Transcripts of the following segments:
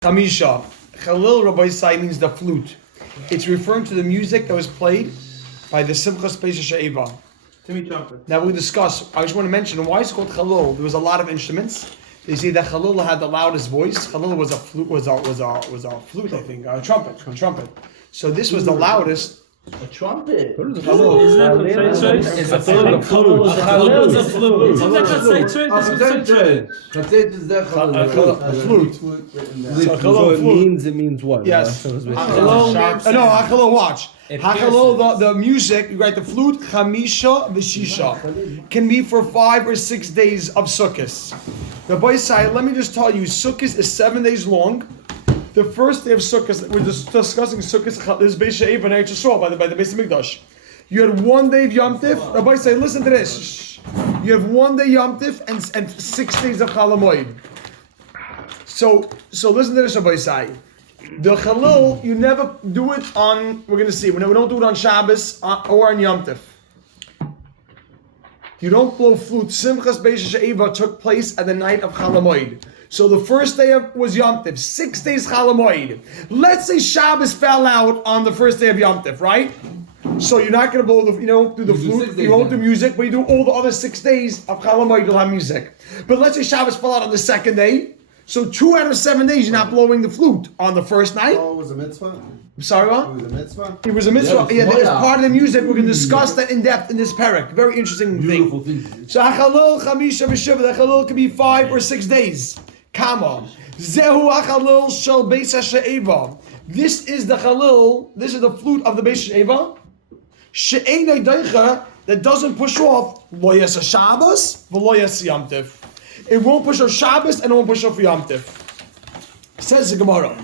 Chamisha. Chalil Rabbi Sai means the flute. It's referring to the music that was played by the Simchas Pesach She'eva. Now we'll discuss. I just want to mention why it's called Chalil. There was a lot of instruments. They say that Chalil had the loudest voice. Chalil was a flute, was a flute, I think, a trumpet. So this was the loudest. A trumpet. It's a flute. It's a flute. It's a flute. It's like A flute. So it means what? Yes. Hachalil, watch. Hachalil, the music, you write the flute, chamisha v'shisha, can be for 5 or 6 days of Sukkot. The boy side, let me just tell you, Sukkot is 7 days long. The first day of Sukkot, we're just discussing Sukkot, this is Beis She'eva and Eretz Yisrael by the Beis Hamikdash. You had 1 day of Yom Tif. Rabbi say, listen to this. You have 1 day Yom Tif and 6 days of Chol Hamoed. So listen to this, Rabbi say. The Chalil, you never do it on. We're going to see. We don't do it on Shabbos or on Yom Tif. You don't blow flute. Simchas Beis She'eva took place at the night of Chol Hamoed. So the first day was Yom Tif, 6 days Chol Hamoed. Let's say Shabbos fell out on the first day of Yom Tif, right? So you're not going to blow you don't do the flute, you won't do music, but you do all the other 6 days of Chol Hamoed, you'll have music. But let's say Shabbos fell out on the second day, so 2 out of 7 days you're not blowing the flute. On the first night. Oh, it was a mitzvah? Sorry, what? It was a mitzvah? It was a mitzvah. Yeah, that is part of the music. We're going to discuss that in depth in this parak. Very interesting thing. So Hachalil, Chamisha, V'Shiva, the Hachalil can be 5 or 6 days. Kama. Zehu Hachalil Shel Beis She'eva. This is the Chalil, this is the flute of the Beis She'eva. She'enei Deicha, that doesn't push off Lo Yasa Shabbos, V'Lo Yasa Yom Tif. It won't push off Shabbos and it won't push off Yom Tif. Says the Gemara.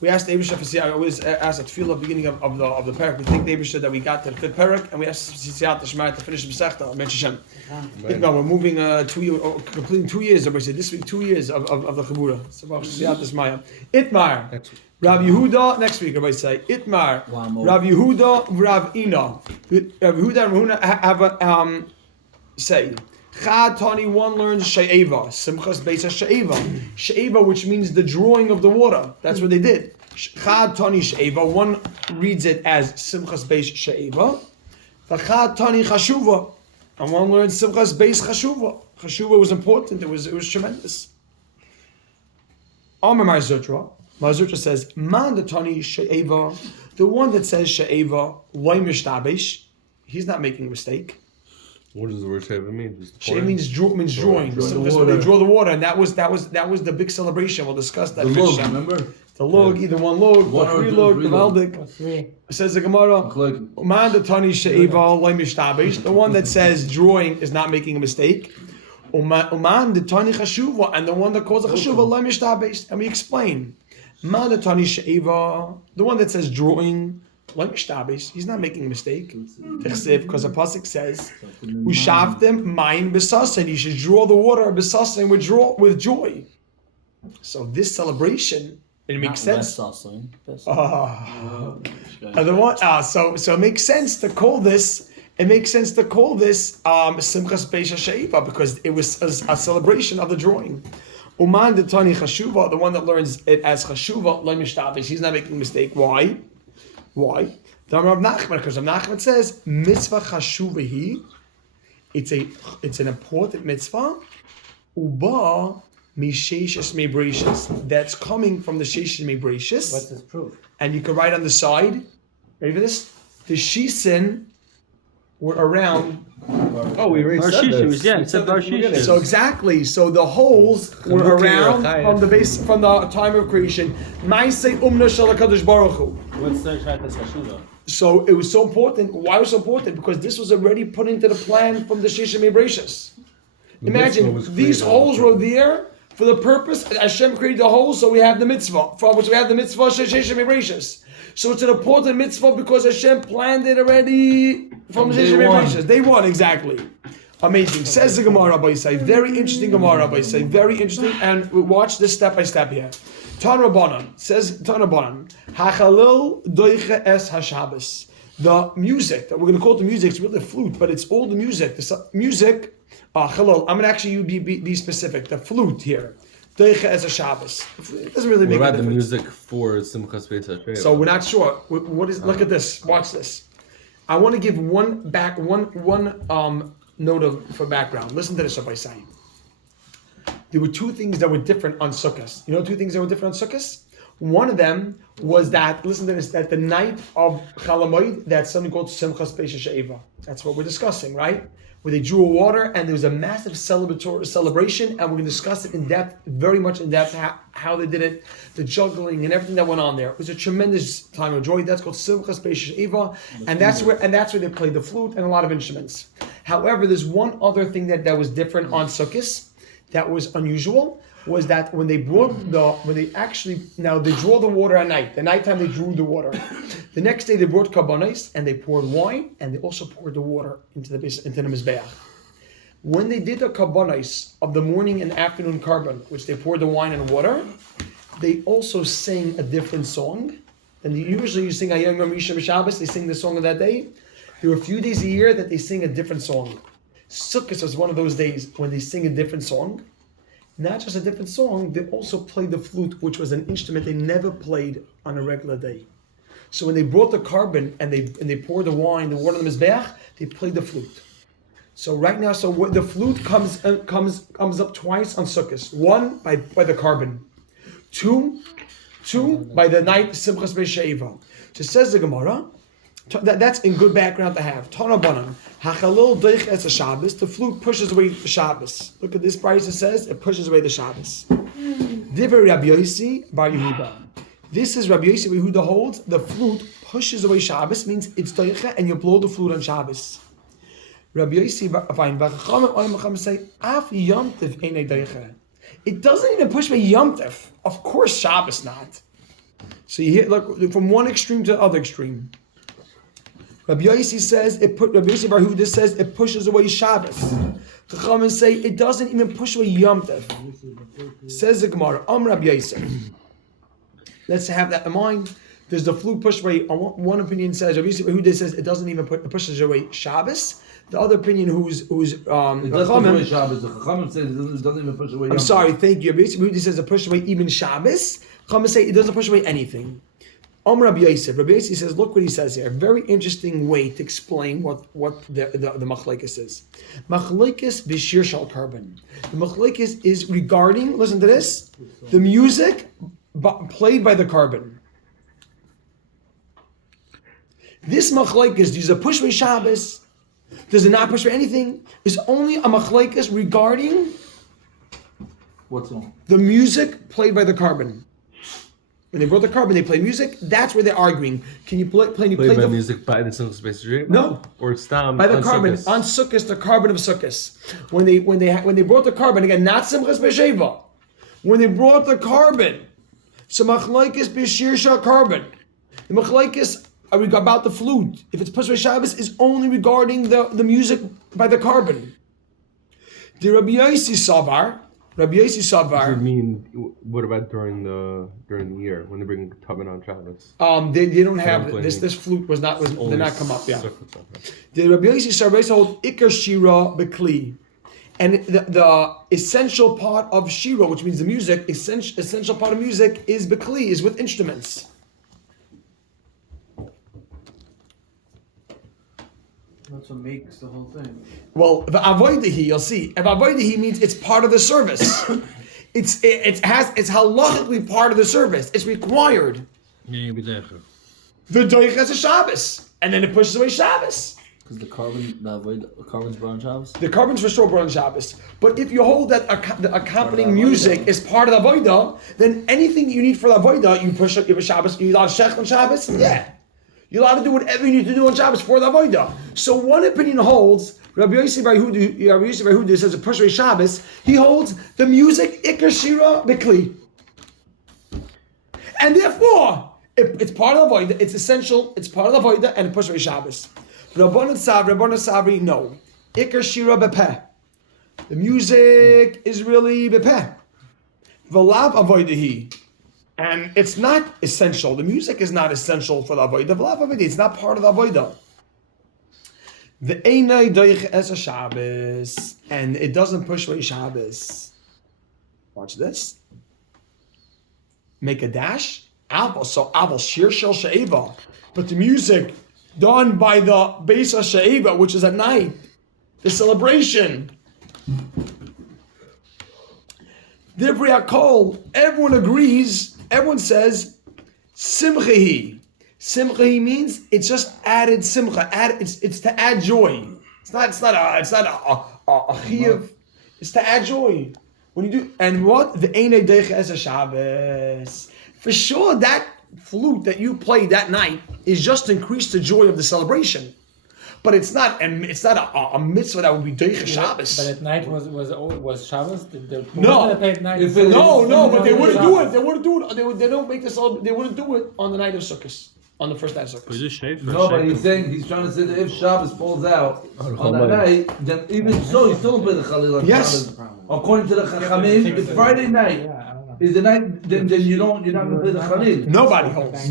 We asked the Eibusha for Siyat. I always ask at Tefillah at the beginning of the parak. We think the Eibusha that we got to the 5th parak, and we asked Siyat Shemai to finish the Masechta. Mention Hashem. No, we're moving completing 2 years. Everybody said this week 2 years of the Chabura. So Siyat Shemai. Itmar. Rav Yehuda next week. Everybody say Itmar. Rav Yehuda, Rav Ina. Rav Yehuda and Rav Huna have a say. Chad Tani, one learns She'eva, Simchas Beis She'eva. She'eva, which means the drawing of the water. That's what they did. Chad Tani She'eva, one reads it as Simchas Beis She'eva. Chad Tani Chashuva, and one learns Simchas Beis Chashuva. Chashuva was important, it was tremendous. Amar Marzutra. Marzutra says, Man the Tani She'eva, the one that says She'eva, Loy Mishtabish, he's not making a mistake. What does the word Sheva mean? Sheva means drawing. So they draw the water, and that was the big celebration. We'll discuss that. The log, remember? The log, either one log, or 3 log, the Valdik. Says the Gemara, Man the Tani She'eva Loy Mishtabish, the one that says drawing is not making a mistake. Uman the Tani Chashuva, and the one that calls a Chashuva Loy Mishtabish. And we explain. Man the Tani She'eva, the one that says drawing, like Mishtabish, he's not making a mistake. Because the pasuk says, "Ushavtem mayin besasen." You should draw the water besasen with joy. So this celebration, it makes sense. So it makes sense to call this. It makes sense to call this Simchas Beis She'eva because it was a celebration of the drawing. Uman the Tani Chashuva, the one that learns it as Chashuva, like Mishtabish, he's not making a mistake. Why? The Rav Nachman, because Rav Nachman says mitzvah chashuvahi. It's an important mitzvah. Uba misheishes mebrachis. That's coming from the sheishes mebrachis. What's this proof? And you can write on the side. Ready for this? The shisin were around. Oh, we already said this. Yeah, it said Barshishes. So exactly. So the holes were around from the time of creation. Ma'aseh umna shel HaKadosh Baruch Hu. What's the Shatas Hashuva? So it was so important. Why was it so important? Because this was already put into the plan from the Shishim Mebrachis. Imagine these holes were there for the purpose. Hashem created the holes, so we have the mitzvah. From which we have the mitzvah Shishim Mebrachis. So it's an important mitzvah because Hashem planned it already from the Shishim Mebrachis. Day one, exactly. Amazing. Says the Gemara Rabbi Say. Very interesting Gemara Rabbi Say. Very interesting. And watch this step by step here. Tan Rabbanan says Tan Rabbanan. Hachalil doiche es hashabbos. The music that we're going to call it the music. It's really the flute, but it's all the music. The music. Chalil. I'm going to actually be specific. The flute here. Doicha as a Shabbos. It doesn't really What make a about the difference. music for Simchas Beis Hashem? So we're not sure. What is? Look at this. Watch this. I want to give one note for background. Listen to this, Rabbi Sai. There were two things that were different on Sukkot. You know, two things that were different on Sukkot. One of them was that, listen to this, that the night of Chalamoid, that's something called Simchas Beis Hashem. That's what we're discussing, right? Where they drew water and there was a massive celebration, and we're going to discuss it in depth, very much in depth, how they did it, the juggling and everything that went on there. It was a tremendous time of joy. That's called Simchas Beis Hashem, and that's where they played the flute and a lot of instruments. However, there's one other thing that was different on Sukkot that was unusual. Was that when they draw the water at night. The nighttime they drew the water. The next day they brought karbanos and they poured wine and they also poured the water into the mizbeach. When they did the karbanos of the morning and afternoon carbon, which they poured the wine and water, they also sang a different song. And usually you sing Hayom Yom Rishon Shabbos. They sing the song of that day. There were a few days a year that they sing a different song. Sukkot was one of those days when they sing a different song. Not just a different song, they also played the flute, which was an instrument they never played on a regular day. So when they brought the carbon and they poured the wine, the water on the mizbeach, they played the flute. So right now, the flute comes up twice on Sukkot. One by the carbon, two by the night Simchas Beis Hashem. So says the Gemara. That's in good background to have. Tana Banan. Hachalol doich es a Shabbos. The flute pushes away the Shabbos. Look at this price. It says it pushes away the Shabbos. Diver Rabbi Yossi Bar Yehuda. This is Rabbi Yossi Bar Yehuda holds the flute pushes away Shabbos, means it's doicha and you blow the flute on Shabbos. Rabbi Yossi fine. Say af Yom Tov einay doicha. It doesn't even push away Yom Tov. Of course, Shabbos not. So you hear, look from one extreme to the other extreme. Rabbi Yossi says Rabbi Yossi Bar Yehuda says it pushes away Shabbos. Chachamim say it doesn't even push away Yom Tov. Says the Gemara, Rabbi Yossi. Let's have that in mind. There's the flute push away. One opinion says Rabbi Yossi Bar Yehuda says it doesn't even pushes away Shabbos. The other opinion, who's it does push away Shabbos. The Chachamim says it doesn't even push away. I'm sorry, thank you. Rabbi Yossi Bar Yehuda says it pushes away even Shabbos. Chachamim say it doesn't push away anything. Rabbi Yosef. Rabbi Yosef says, look what he says here. A very interesting way to explain what the machlekes is. Machlekes b'shir shal carbon. The machlekes is regarding, listen to this, the music played by the carbon. This machlekes, does it push by Shabbos? Does it not push by anything? Is only a machlekes regarding what's wrong? The music played by the carbon. When they brought the carbon, they play music. That's where they're arguing. Can you play the music by the Simchas Beis Hashem? No, or stam by the on carbon Sukkos. on Sukkot, the carbon of Sukkot. When they brought the carbon again, not Simchas Beis Hashem. When they brought the carbon, so machlekes b'shir shal carbon. The machlekes about the flute, if it's pushed by Shabbos, is only regarding the music by the carbon. The Rabbi Yossi Savar. What do you mean? What about during the year when they bring Tubman on Shabbos? They don't have this flute did not come up. Yeah. The Rabbi Yossi Savar hold Ikar Shira Bekli, and the essential part of Shira, which means the music, essential part of music is Bekli, is with instruments. That's what makes the whole thing. Well, the avoidahi, you'll see. If avoidahi means it's part of the service. it's halachically part of the service. It's required. The doich has a Shabbos, and then it pushes away Shabbos. Because the carbon's brought on Shabbos? The carbon's for sure brought on Shabbos. But if you hold that the accompanying music is part of the avodah, then anything you need for the avodah, you push up, you have a Shabbos, you allowed shech on Shabbos? Yeah. You're allowed to do whatever you need to do on Shabbos for the avodah. So one opinion holds, Rabbi Yossi Bar Yehuda says a push away Shabbos, he holds the music Ikar Shira Bikli. And therefore, it's part of the avodah, it's essential, it's part of the avodah, and it push away Shabbos. Rabbanan Sabri, no. Ikar Shira Bepeh. The music is really Bepeh. V'lav avodahi. And it's not essential. The music is not essential for the avodah. V'lav avodahi. It's not part of the avodah. The einay doich es a Shabbos. And it doesn't push away Shabbos. Watch this. Make a dash. Aval shir shel she'eva. But the music done by the Beis HaShe'eva, which is at night, the celebration. Divrei HaKol, everyone agrees, everyone says, simchahi. Simchahi means it's just added simcha. It's to add joy. It's not a chiyuv. It's to add joy. When you do, and what? The Einei Deicha Es HaShabbos. For sure, that flute that you play that night is just to increase the joy of the celebration. But it's not a mitzvah that would be Deicha Shabbos. But at night was Shabbos? No. They at night? No, but they wouldn't do it. They wouldn't do it. They don't make the celebration. They wouldn't do it on the night of Sukkot. On the first night of Sukkot. No, but he's trying to say that if Shabbos falls out on that night, then even so, you still don't play the Chalil on Yes. Shabbos. According to the Chachamim, the Friday night is the night. Then you're not going to play the Chalil. Nobody holds.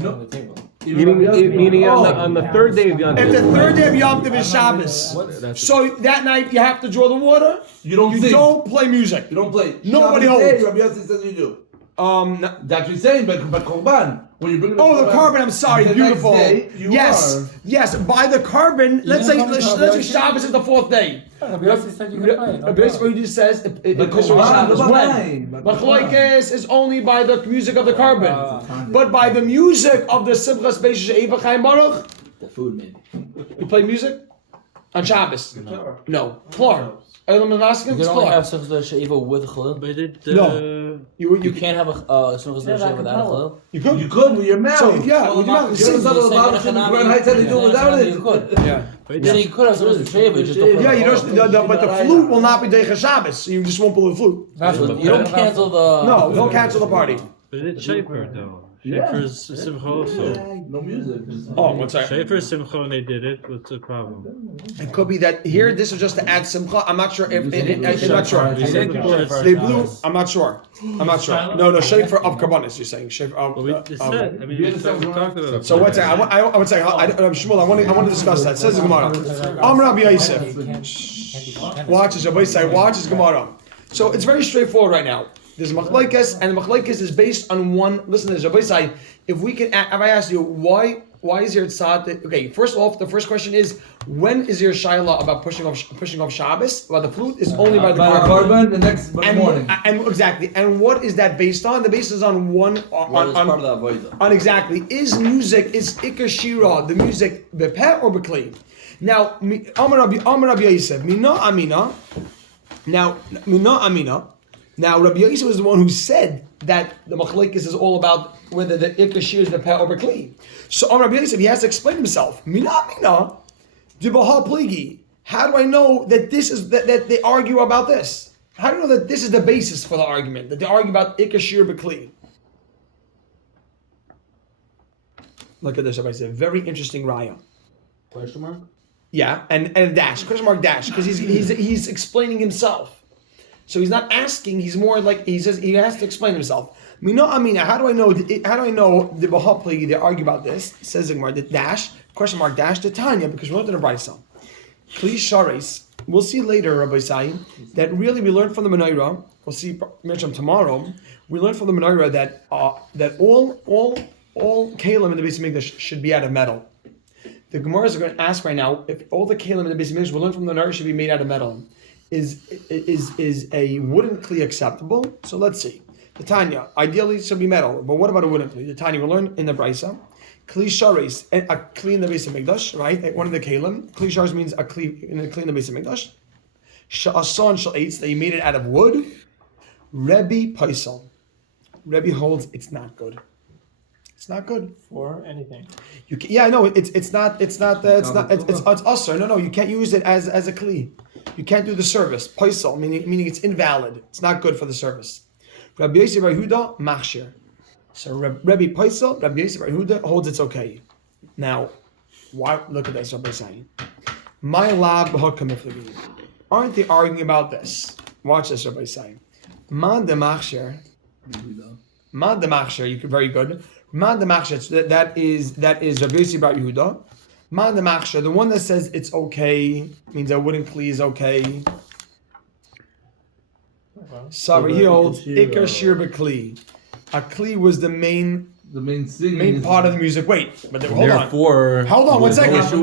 Meaning on the third day of Yom Tov. If the third day of Yom Tov is Shabbos, so that night you have to draw the water. You don't play music. You don't play. Nobody Shabbos holds. day, Rabbi Yossi says you do. No. That's what he's saying, but Korban. When you bring the carbon. I'm sorry, the beautiful. Next day, yes. By the carbon, let's say Shabbos is the fourth day. Rabbi Yossi said you can play it. Basically, he just says Shabbos when. Machlokes is only by the music of the carbon, but by the music of the Simchas Beis She'eva Chaim Baruch. The food, maybe. You play music on Shabbos? No. Floor. You can only have Simchas She'eva with Chalil. No. You can't have a Simchas She'eva without a Chalil. You could. You could with your mouth. So, yeah, with your mouth. You ever saw the Lavav in the Grand Heights how they do without it? You could. Yeah. So you could have Simchas She'eva, just don't put Yeah, it you on. don't. But the flute will not be Deicha Shabbos. So you just won't pull the flute. You don't cancel the... No, don't cancel the party. But it's Schaefer though. Schaefer's Simcha also. No music. Oh, one second. Schaefer's Simcha when they did it. What's the problem? It could be that here. This is just to add simcha. I'm not sure if. I'm not sure. They blew. I'm not sure. No. Shayfer of karbanis. You're saying Shayfer of. It's said. I mean, we talked about it. So what's that? I would say. Shmuel. I want to discuss that. Says the Gemara. Rabbi Yosef. Watch this. Rabbi say. Watch this Gemara. So it's very straightforward right now. There's machlokes, and the machlokes is based on one. Listen to this, Rabbi Say. If I ask you why is there tzad? Okay, first off, the first question is when is your shaila about pushing off Shabbos? About the flute is only by the carbon the next morning. And exactly. And what is that based on? The base is on one What is part of the avodah? on exactly is music is ikar shira the music bepeh or bekli? Now Amar Rabbi Yosef mina amina. Now mina amina. Now, Rabbi Yosef was the one who said that the machlekes is all about whether the ikar shir is the peh or bekli. So, on Rabbi Yosef, he has to explain himself. Mina, dibaha pligi. How do I know that this is that they argue about this? How do you know that this is the basis for the argument? That they argue about ikar shir bekli? Look at this, Rabbi Yosef. Very interesting raya. Question mark? Yeah, and a dash, question mark dash, because he's explaining himself. So he's not asking. He's more like he says. He has to explain himself. Mina amina. How do I know? How do I know the Bahal plagi? They argue about this. Says the Gemara. The dash question mark dash the Tanya because we learned in the Brayso. Kli shares. We'll see later, Rabbi Sai, that really we learned from the Menorah. We'll see mention tomorrow. We learned from the Menorah that all kalim in the Beis Hamikdash should be out of metal. The Gemara is going to ask right now if all the kalim in the Beis Hamikdash we learned from the Menorah should be made out of metal. Is a wooden kli acceptable? So let's see. The Tanya, ideally it should be metal, but what about a wooden kli? The Tanya we learn in the Brayso. Kli sharis, a kli in the Beis Hamikdash, right? One of the kalim. Kli sharis means a kli in the Beis Hamikdash. Sha'ason sha'etz, that you made it out of wood. Rebbe Paisal. Rebbe holds it's not good. It's not good for anything. It's usher. No, you can't use it as a kli. You can't do the service. Paisal, meaning it's invalid. It's not good for the service. Rabbi Yosef Bar Yehuda, machshir. So Rabbi Paisal, Rabbi Yosef Bar Yehuda holds it's okay. Now, why? Look at this, Rabbi saying. My lab b'hakamiflagi. Aren't they arguing about this? Watch this, Rabbi saying. Man de machshir. You could very good. Man de machshir. That is Rabbi Yosef Bar Yehuda. Man the machshir, the one that says it's okay, means a wooden kli is okay. Savar, he holds Ikar Shir B'Kli. A Kli was the main singing part of the music. Wait, but hold on. Therefore, Hold on, 1 second.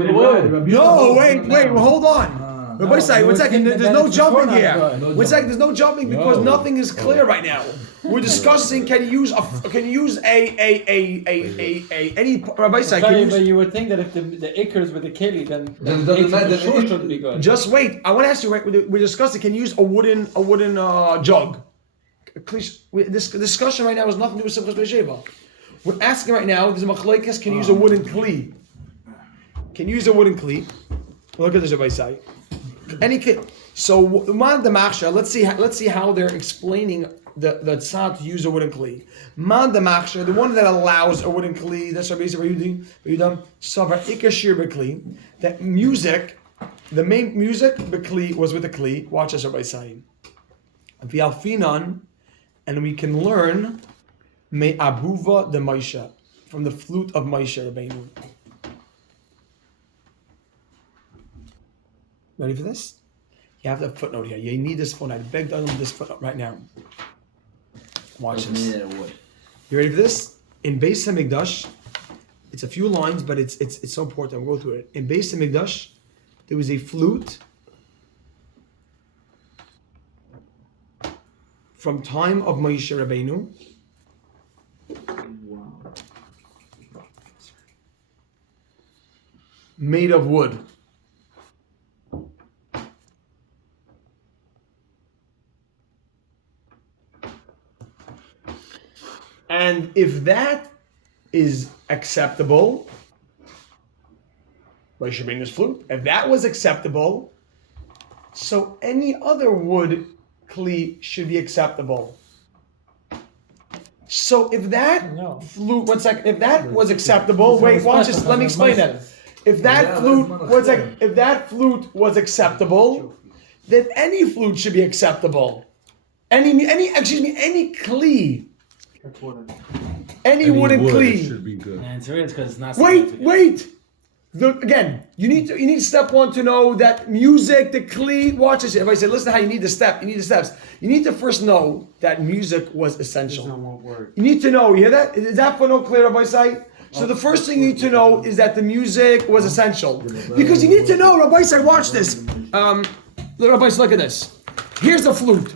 No, wait, hold on. Rabbi Say, 1 second. There's no jumping here. 1 second. There's no jumping because nothing is clear right now. We're discussing. Can you use any Rabbi Say? But you would think that if the ikers with the keli, then it doesn't matter. Sure shouldn't be good. Just wait. I want to ask you. Right, we're discussing. Can you use a wooden jug? This discussion right now has nothing to do with Simchas Be'Sheva. We're asking right now. There's a machlokes. Can you use a wooden kli? Can you use a wooden kli? Look at this, Rabbi Say. Any kid. So man the machsha. Let's see how they're explaining the tzad to use a wooden kli. Man the machsha, the one that allows a wooden kli. That's what basically you done. Savar ikashir b'kli. That music, the main music b'kli was with the kli. Watch this, Rabbi Say. V'alfinan, and we can learn me abuva de Moshe from the flute of Moshe Rabbeinu. Ready for this? You have the footnote here. You need this footnote. I beg to this footnote right now. Watch this. You ready for this? In Beis Hamikdash, it's a few lines, but it's so important. We'll go through it. In Beis Hamikdash, there was a flute from time of Moshe Rabbeinu. Made of wood. And if that is acceptable, Moshe Rabbeinu's flute, if that was acceptable, so any other wood kli should be acceptable. So if that flute, 1 second, if that was acceptable, wait, watch this, let me explain that. If that flute, 1 second, if that flute was acceptable, then any flute should be acceptable. Any kli. Any wooden kli should be good. The answer is because it's not. Wait. Again, you need step one to know that music, the kli. Watch this. If I say, listen, how you need the steps. You need to first know that music was essential. You need to know. You hear that? Is that for no clear, Rabbi Say? So the first thing you need to know is that the music was essential, because you need to know. Rabbi Say, watch this. Rabbi Say, look at this. Here's the flute.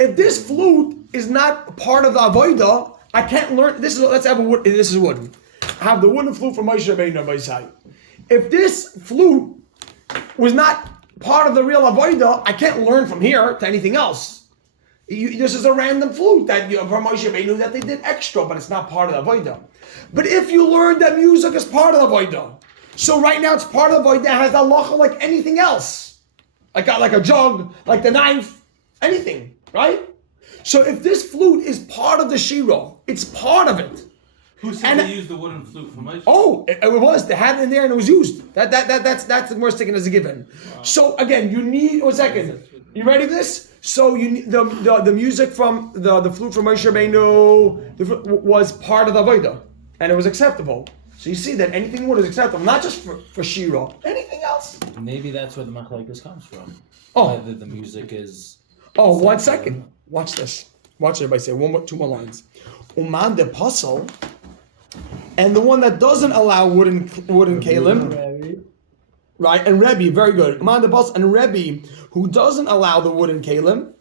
If this flute is not part of the avodah, I can't learn. Let's have a wood. This is wooden. I have the wooden flute from Moshe Rabbeinu, Rabbi Say. If this flute was not part of the real avodah, I can't learn from here to anything else. This is a random flute that from Moshe Rabbeinu that they did extra, but it's not part of the avodah. But if you learn that music is part of the avodah, so right now it's part of the avodah, it has the halacha like anything else, like a jug, like the knife, anything. Right? So if this flute is part of the shira, it's part of it. Who said they used the wooden flute from Moshe? Oh, it was. They had it in there and it was used. That's the worst taken as a given. Wow. So again, you need 1 second. You ready for this? So you need the music from the flute from Moshe Rabbeinu was part of the avodah, and it was acceptable. So you see that anything wood is acceptable, not just for shira, anything else. Maybe that's where the machlokes comes from. Oh, whether the music is. Oh, 1 second. Watch this. Watch everybody say two more lines. Uman de puzzle, and the one that doesn't allow wooden kalim, right? And Rebbe, very good. Uman de puzzle and Rebbe, who doesn't allow the wooden kalim.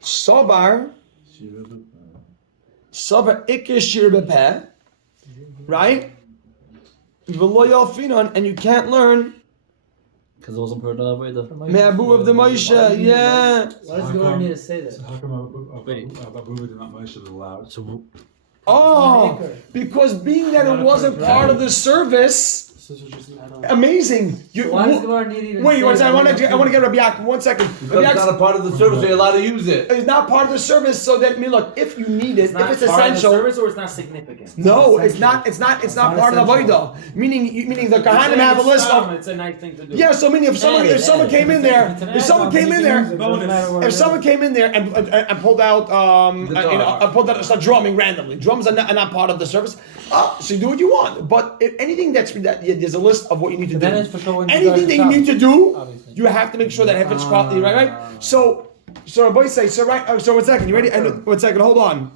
Sabar ikeshir bepeh, right? And you can't learn. Because it wasn't part of the Me'abu of the Moshe, yeah. Why does the Lord need to say that? So how come Abu did not Moshe allowed? So Oh, because being that it wasn't part of the service, amazing. Why does the Lord need even wait, say one second, that? I want to get Rabbi Yaakov. 1 second. Because it's not a part of the service, so you're allowed to use it. It's not part of the service, so that look, if you need it, if it's part essential. Of the service, or it's not significant. No, it's not part of the avodah. Meaning the Kohanim have a list of. It's a nice thing to do. Yeah, so meaning if someone came in there and pulled out start drumming randomly. Drums are not part of the service. So you do what you want. But if anything that there's a list of what you need to Then do. it's for sure when you Anything go to that you need to do, obviously. you have to make sure that if it's quality, right? So Rabbi say, so 1 second, you ready? 1 second, hold on.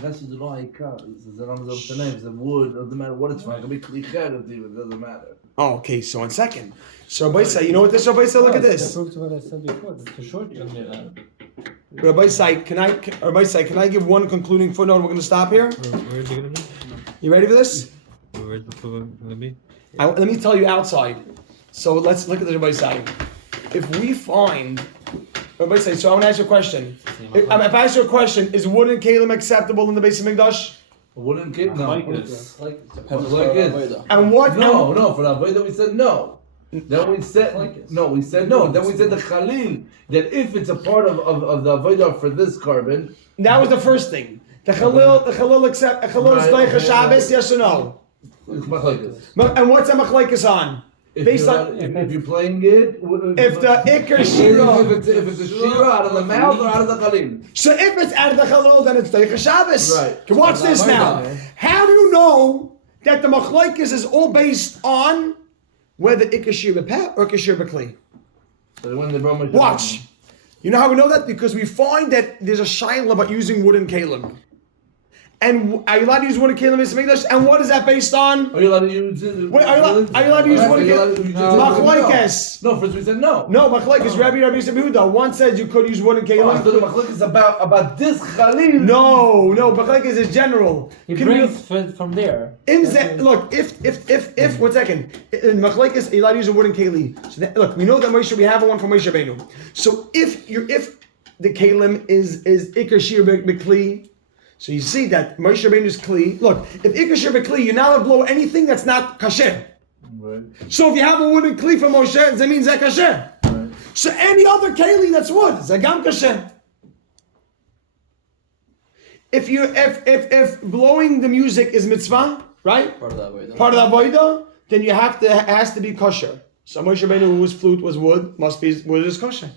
That's the right car. The numbers of the names, the wood, doesn't matter what it's from. It can be klicher, it doesn't matter. Oh, okay, so 1 second. So Rabbi say, you know what this Rabbi say? Look at this. That proves what I said before. It's too short. Rabbi say, can I give one concluding footnote? We're going to stop here. Where is it going to be? You ready for this? Where's the food going to be? Let me tell you outside. So let's look at the Rabbi say. If we find, Rabbi say, so I want to ask you a question. If I ask you a question, is wooden kalim acceptable in the base of Mikdash? Wooden kid? No. Like And what? No, for the Avodah we said no. Then we said no. Then we said the Khalil, that if it's a part of the Avodah for this carbon. That was the first thing. The Khalil accept. Khalil is Doicha Shabbos, yes or no? And what's a machlekes on? Based on if you're playing it, if the Iker Shira. If it's a Shira out of the mouth or out of the Khalil. So if it's out of the Khalil, then it's Doicha Shabbos. Right. Okay, watch this now. How do you know that the machlekes is all based on whether Iker Shira b'peh or Iker Shira b'kli? So when the Watch. You know how we know that? Because we find that there's a shaila about using wooden kalim. And are you allowed to use wooden kalim in English? And what is that based on? Are you allowed to use it? Wait, are you allowed to use wooden kalim? Machlekes. No, first we said no. No, machlekes. Rabbi Yehuda. One says you could use wooden kalim. So the machlekes is about this Khalil. No, machlekes is general. He brings from there. Look, if 1 second, in machlekes, you're allowed to use a wooden keli. So that, look, we know that Moshe, we have one from Moshe Rabbeinu. So if the kalim is Iker Shir B'Kli, so you see that Moshe Rabbeinu's Kli. Look, if Iker Shir B'Kli, you're not allowed to blow anything that's not kasher. Right. So if you have a wooden Kli from Moshe, that means that kasher. Right. So any other keli that's wood, is that gam kasher. If blowing the music is mitzvah, right? Part of that way. Part of the avodah, then it has to be kosher. So Moshe Rabbeinu, whose flute was wood, must be wood is kosher.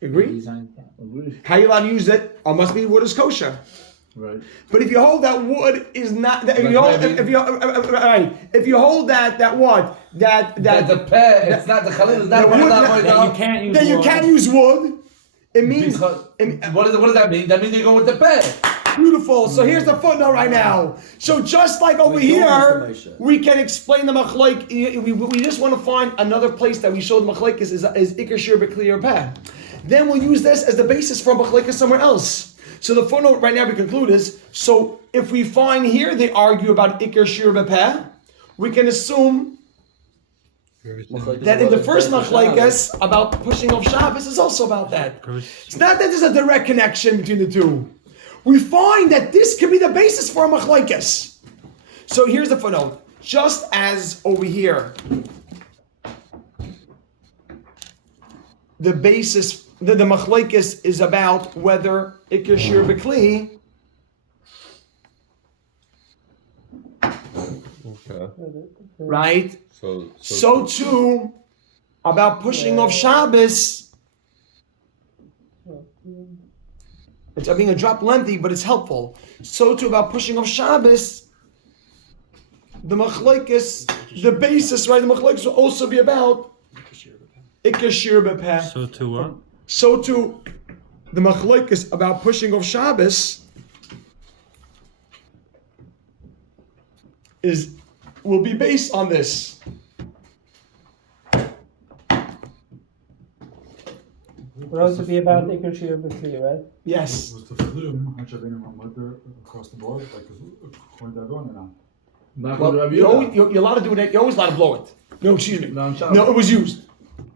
Agree? How you allowed to use it? Must be wood is kosher. Right. But if you hold that wood is not, if you hold that what that the peh, it's not the Khalil, it's not wood, Then you can't use you can't use wood. It means what does that mean? That means you go with the peh. Beautiful. So here's the footnote right now. So just like over here, we can explain the machlek. We just want to find another place that we showed machlek is Iker Shir B'Kli or Peh. Then we'll use this as the basis for machlek somewhere else. So the footnote right now we conclude is, so if we find here they argue about Iker Shir B'Peh, we can assume that in the first machlekes about pushing off Shabbos is also about that. It's not that there's a direct connection between the two. We find that this could be the basis for a machlekes. So here's the footnote. Just as over here, the basis, the machlekes is about whether Iker Shir B'Kli. Okay. Right? So too, about pushing off Shabbos. It's being a drop lengthy, but it's helpful. So too about pushing off Shabbos. The machlekes, the basis, right? The machlekes will also be about Iker Shir B'Peh. So to what? So too, the machlekes about pushing off Shabbos will be based on this. Would also be about Iker Shir B'Kli, right? Yes. Was the Chalurim across the board, like according to everyone, or not? You're allowed to do it. You're always allowed to blow it. No, excuse me. No, it was used.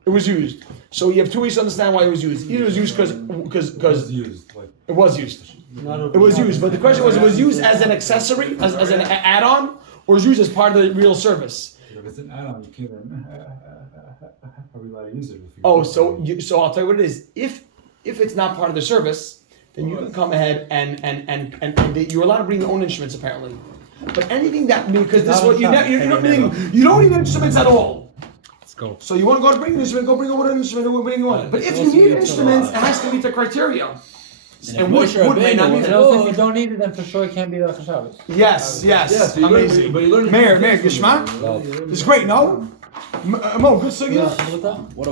It was used. So you have two ways to understand why it was used. Either it was used because Used, like, it was used. It was used. But the question was, it was used as an accessory, as an add-on, or was used as part of the real service? if it's an add-on, you can't then are we allowed to use it? So I'll tell you what it is. If it's not part of the service, then you can come ahead and you're allowed to bring your own instruments apparently. But anything that, because this is what you don't need instruments at all. Let's go. So you want to go to bring an instrument, go bring an instrument, go bring one. But if you need instruments, it has to meet the criteria. And wood may not be. And also, if you don't need it, then for sure it can't be the Shabbos. Yes, Yes, you learn- amazing. but you learn- Mayor, Gishma? It's great, no? Mo, good sugya? What